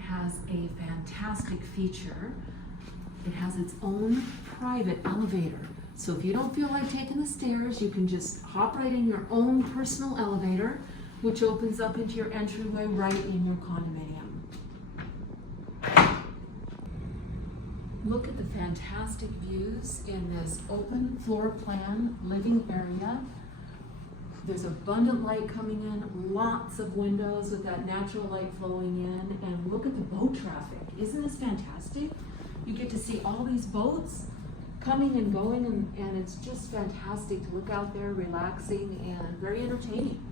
has a fantastic feature. It has its own private elevator. So if you don't feel like taking the stairs, you can just hop right in your own personal elevator, which opens up into your entryway right in your condominium. Look at the fantastic views in this open floor plan living area. There's abundant light coming in, lots of windows with that natural light flowing in, and look at the boat traffic. Isn't this fantastic? You get to see all these boats coming and going, and it's just fantastic to look out there, relaxing and very entertaining.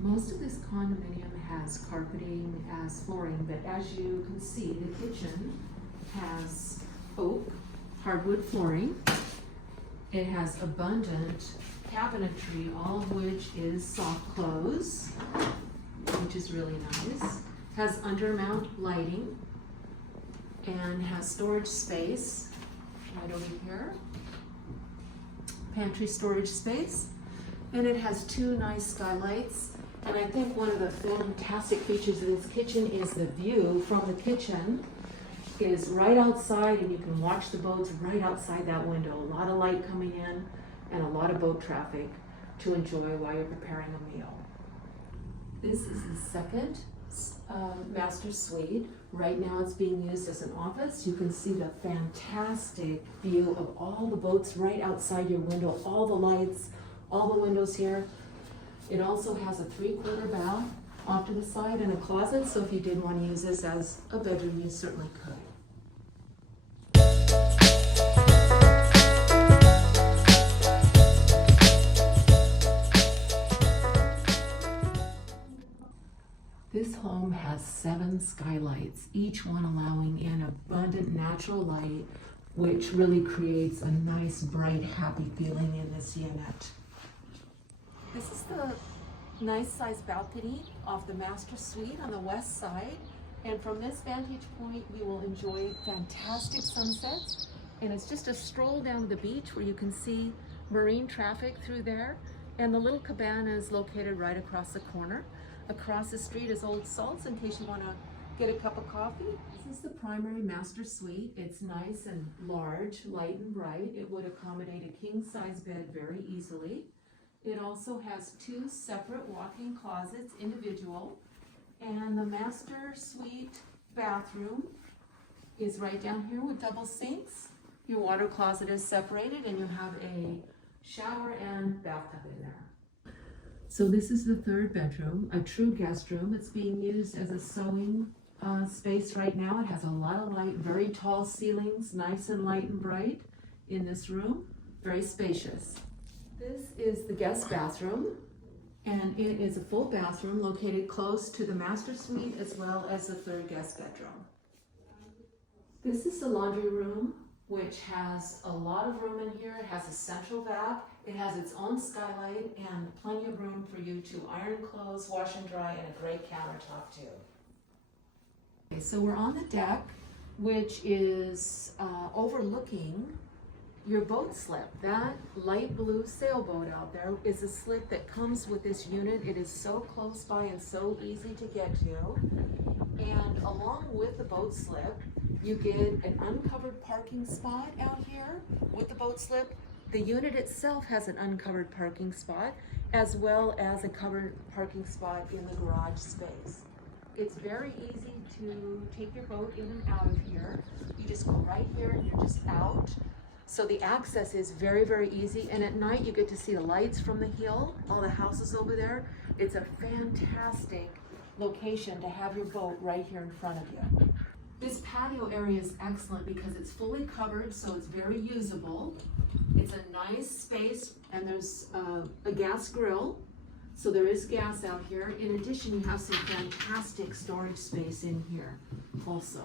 Most of this condominium has carpeting as flooring, but as you can see, the kitchen has oak hardwood flooring. It has abundant cabinetry, all of which is soft close, which is really nice. Has undermount lighting and has storage space right over here. Pantry storage space. And it has two nice skylights. And I think one of the fantastic features of this kitchen is the view from the kitchen is right outside, and you can watch the boats right outside that window. A lot of light coming in and a lot of boat traffic to enjoy while you're preparing a meal. This is the second master suite. Right now it's being used as an office. You can see the fantastic view of all the boats right outside your window, all the lights, all the windows here. It also has a 3/4 bath off to the side and a closet, so if you did want to use this as a bedroom, you certainly could. This home has 7 skylights, each one allowing in abundant natural light, which really creates a nice, bright, happy feeling in this unit. This is the nice sized balcony off the master suite on the west side. And from this vantage point, we will enjoy fantastic sunsets. And it's just a stroll down to the beach where you can see marine traffic through there. And the little cabana is located right across the corner. Across the street is Old Salts in case you want to get a cup of coffee. This is the primary master suite. It's nice and large, light and bright. It would accommodate a king-size bed very easily. It also has 2 separate walk-in closets, individual, and the master suite bathroom is right down here with double sinks. Your water closet is separated and you have a shower and bathtub in there. So this is the 3rd bedroom, a true guest room. It's being used as a sewing space right now. It has a lot of light, very tall ceilings, nice and light and bright in this room, very spacious. This is the guest bathroom, and it is a full bathroom located close to the master suite as well as the 3rd guest bedroom. This is the laundry room, which has a lot of room in here. It has a central bath. It has its own skylight and plenty of room for you to iron clothes, wash and dry, and a great countertop too. Okay, so we're on the deck, which is overlooking your boat slip. That light blue sailboat out there is a slip that comes with this unit. It is so close by and so easy to get to. And along with the boat slip, you get an uncovered parking spot out here with the boat slip. The unit itself has an uncovered parking spot as well as a covered parking spot in the garage space. It's very easy to take your boat in and out of here. You just go right here and you're just out. So the access is very, very easy. And at night you get to see the lights from the hill, all the houses over there. It's a fantastic location to have your boat right here in front of you. This patio area is excellent because it's fully covered, so it's very usable. It's a nice space, and there's a gas grill, so there is gas out here. In addition, you have some fantastic storage space in here also.